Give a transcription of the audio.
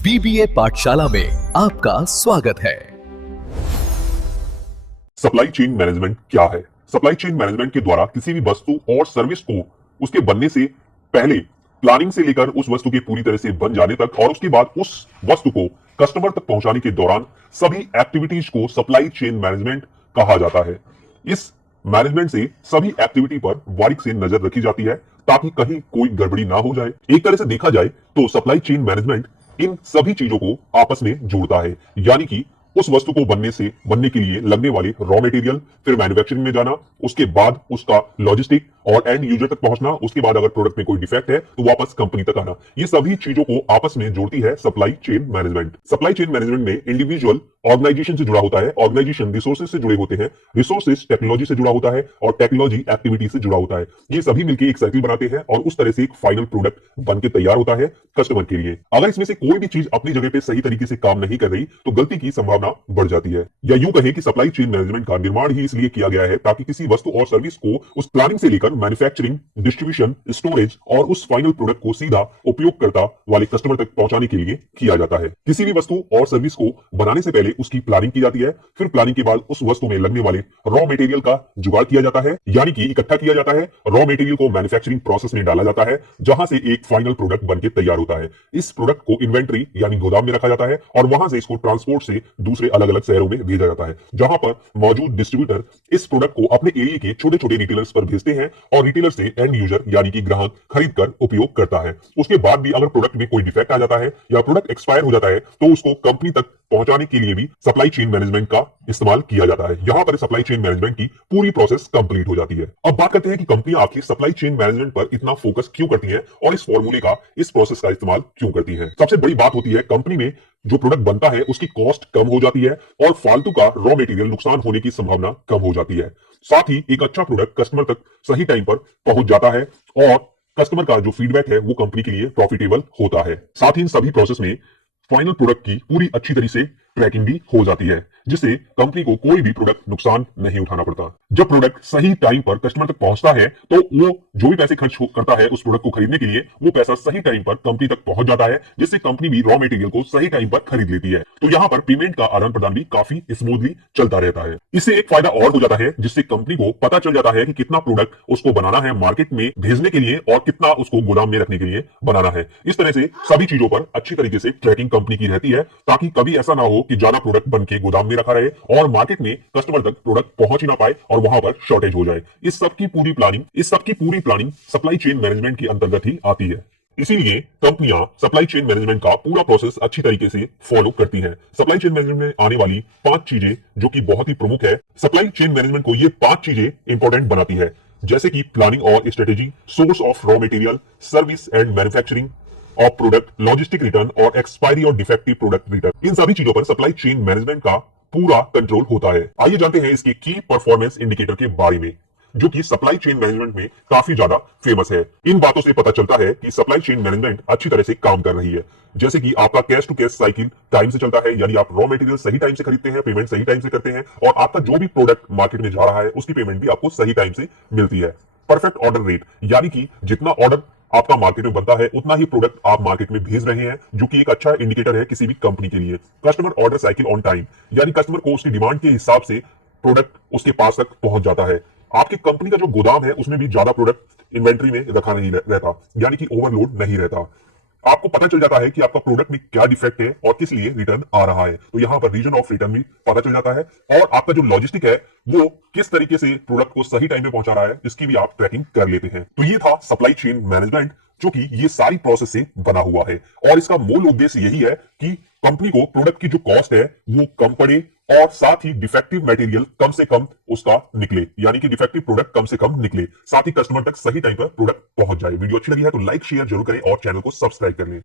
BBA पाठशाला में आपका स्वागत है। सप्लाई चेन मैनेजमेंट क्या है? सप्लाई चेन मैनेजमेंट के द्वारा किसी भी वस्तु और सर्विस को उसके बनने से पहले प्लानिंग से लेकर उस वस्तु के पूरी तरह से बन जाने तक और उसके बाद उस वस्तु को कस्टमर तक पहुंचाने के दौरान सभी एक्टिविटीज को सप्लाई चेन मैनेजमेंट कहा जाता है। इस मैनेजमेंट से सभी एक्टिविटी पर बारीक से नजर रखी जाती है ताकि कहीं कोई गड़बड़ी ना हो जाए। एक तरह से देखा जाए तो सप्लाई चेन मैनेजमेंट इन सभी चीजों को आपस में जोड़ता है, यानी कि उस वस्तु को बनने के लिए लगने वाले रॉ मटेरियल, फिर मैन्युफैक्चरिंग में जाना, उसके बाद उसका लॉजिस्टिक और एंड यूजर तक पहुंचना, उसके बाद अगर प्रोडक्ट में कोई डिफेक्ट है तो वापस कंपनी तक आना, ये सभी चीजों को आपस में जोड़ती है supply chain management. Supply chain management में इंडिविजुअल ऑर्गेनाइजेशन से जुड़ा होता है, ऑर्गेनाइजेशन रिसोर्सेज से जुड़े होते हैं, रिसोर्सेज टेक्नोलॉजी से जुड़ा होता है और टेक्नोलॉजी एक्टिविटी से जुड़ा होता है। ये सभी मिलकर एक सर्किल बनाते हैं और उस तरह से एक फाइनल प्रोडक्ट बनके तैयार होता है कस्टमर के लिए। अगर इसमें से कोई भी चीज अपनी जगह पे सही तरीके से काम नहीं कर रही तो गलती की संभावना बढ़ जाती है। या यूं कहें कि सप्लाई चेन मैनेजमेंट का निर्माण ही इसलिए किया गया है ताकि किसी वस्तु और सर्विस को उस प्लानिंग से लेकर मैन्युफैक्चरिंग, डिस्ट्रीब्यूशन, स्टोरेज और उस फाइनल प्रोडक्ट को सीधा उपयोगकर्ता वाले कस्टमर तक पहुंचाने के लिए किया जाता है। किसी भी वस्तु और सर्विस को बनाने से पहले उसकी प्लानिंग की जाती है, फिर प्लानिंग के बाद उस वस्तु में लगने वाले रॉ मटेरियल का जुगाड़ किया जाता है, यानी कि इकट्ठा किया जाता है। रॉ मटेरियल को मैन्युफैक्चरिंग प्रोसेस में डाला जाता है जहां से एक फाइनल प्रोडक्ट बनके तैयार होता है। इस प्रोडक्ट को इन्वेंट्री यानी गोदाम में रखा जाता है और वहां से इसको ट्रांसपोर्ट से दूसरे अलग अलग शहरों में भेजा जाता है, जहां पर मौजूद डिस्ट्रीब्यूटर इस प्रोडक्ट को अपने एरिया के छोटे छोटे रिटेलर्स पर भेजते हैं और रिटेलर से एंड यूजर यानी कि ग्राहक खरीद कर उपयोग करता है। उसके बाद भी अगर प्रोडक्ट में कोई डिफेक्ट आ जाता है या प्रोडक्ट एक्सपायर हो जाता है तो उसको कंपनी तक पहुंचाने के लिए भी सप्लाई चेन मैनेजमेंट का इस्तेमाल किया जाता है। यहां पर सप्लाई चेन मैनेजमेंट की पूरी प्रोसेस कंप्लीट हो जाती है। अब बात करते हैं कि कंपनियां आखिर सप्लाई चेन मैनेजमेंट पर इतना फोकस क्यों करती हैं और इस फॉर्मूले का, इस प्रोसेस का इस्तेमाल क्यों करती हैं। सबसे बड़ी बात होती है कंपनी में जो प्रोडक्ट बनता है उसकी कॉस्ट कम हो जाती है और फालतू का रॉ मटेरियल नुकसान होने की संभावना कम हो जाती है। साथ ही एक अच्छा प्रोडक्ट कस्टमर तक सही टाइम पर पहुंच जाता है और कस्टमर का जो फीडबैक है वो कंपनी के लिए प्रॉफिटेबल होता है। साथ ही इन सभी प्रोसेस में फाइनल प्रोडक्ट की पूरी अच्छी तरह से ट्रैकिंग भी हो जाती है, जिससे कंपनी को कोई भी प्रोडक्ट नुकसान नहीं उठाना पड़ता। जब प्रोडक्ट सही टाइम पर कस्टमर तक पहुंचता है तो वो जो भी पैसे खर्च करता है उस प्रोडक्ट को खरीदने के लिए, वो पैसा सही टाइम पर कंपनी तक पहुंच जाता है, जिससे कंपनी भी रॉ मटेरियल को सही टाइम पर खरीद लेती है। तो यहाँ पर पेमेंट का आदान प्रदान भी काफी स्मूथली चलता रहता है। इससे एक फायदा और हो जाता है, जिससे कंपनी को पता चल जाता है कि कितना प्रोडक्ट उसको बनाना है मार्केट में भेजने के लिए और कितना उसको गोदाम में रखने के लिए बनाना है। इस तरह से सभी चीजों पर अच्छी तरीके से ट्रैकिंग कंपनी की रहती है ताकि कभी ऐसा ना हो कि ज्यादा प्रोडक्ट बनके गोदाम में रखा रहे और मार्केट में कस्टमर तक प्रोडक्ट पहुंच ही ना पाए और वहां पर शॉर्टेज हो जाए। इस सब की पूरी प्लानिंग सप्लाई चेन मैनेजमेंट के अंतर्गत ही आती है। इसीलिए कंपनियां सप्लाई चेन मैनेजमेंट का पूरा प्रोसेस अच्छी तरीके से फॉलो करती हैं। सप्लाई चेन मैनेजमेंट में आने वाली 5 चीजें जो कि बहुत ही प्रमुख है, सप्लाई चेन मैनेजमेंट को ये 5 चीजें इंपॉर्टेंट बनाती है, जैसे कि प्लानिंग और strategy, source of raw material, service and manufacturing of product, logistic return और एक्सपायरी और डिफेक्टिव प्रोडक्ट रिटर्न। इन सभी चीजों पर सप्लाई चेन मैनेजमेंट का पूरा कंट्रोल होता है। आइए जानते हैं इसके की परफॉर्मेंस इंडिकेटर के बारे में, जो कि सप्लाई चेन मैनेजमेंट में काफी ज्यादा फेमस है। इन बातों से पता चलता है कि सप्लाई चेन मैनेजमेंट अच्छी तरह से काम कर रही है, जैसे कि आपका cash to cash cycle time से चलता है, यानी आप रॉ मटेरियल सही टाइम से खरीदते हैं, पेमेंट सही टाइम से करते हैं और आपका जो भी प्रोडक्ट मार्केट में जा रहा है उसकी पेमेंट भी आपको सही टाइम से मिलती है। परफेक्ट ऑर्डर रेट, यानी कि जितना ऑर्डर आपका मार्केट में बनता है उतना ही प्रोडक्ट आप मार्केट में भेज रहे हैं, जो कि एक अच्छा इंडिकेटर है किसी भी कंपनी के लिए। Customer order cycle on time, यानी कस्टमर को उसकी डिमांड के हिसाब से प्रोडक्ट उसके पास तक पहुंच जाता है। आपकी कंपनी का जो गोदाम है उसमें भी ज्यादा प्रोडक्ट इन्वेंट्री में रखा नहीं रहता, यानी कि ओवरलोड नहीं रहता। आपको पता चल जाता है कि आपका प्रोडक्ट में क्या डिफेक्ट है और किस लिए रिटर्न आ रहा है, तो यहाँ पर रीजन ऑफ रिटर्न भी पता चल जाता है और आपका जो लॉजिस्टिक है वो किस तरीके से प्रोडक्ट को सही टाइम में पहुंचा रहा है इसकी भी आप ट्रैकिंग कर लेते हैं। तो ये था सप्लाई चेन मैनेजमेंट, जो कि ये सारी प्रोसेस से बना हुआ है और इसका मूल उद्देश्य यही है कि कंपनी को प्रोडक्ट की जो कॉस्ट है वो कम पड़े और साथ ही डिफेक्टिव मटेरियल कम से कम उसका निकले, यानी कि डिफेक्टिव प्रोडक्ट कम से कम निकले, साथ ही कस्टमर तक सही टाइम पर प्रोडक्ट पहुंच जाए। वीडियो अच्छी लगी है तो लाइक शेयर जरूर करें और चैनल को सब्सक्राइब कर लें।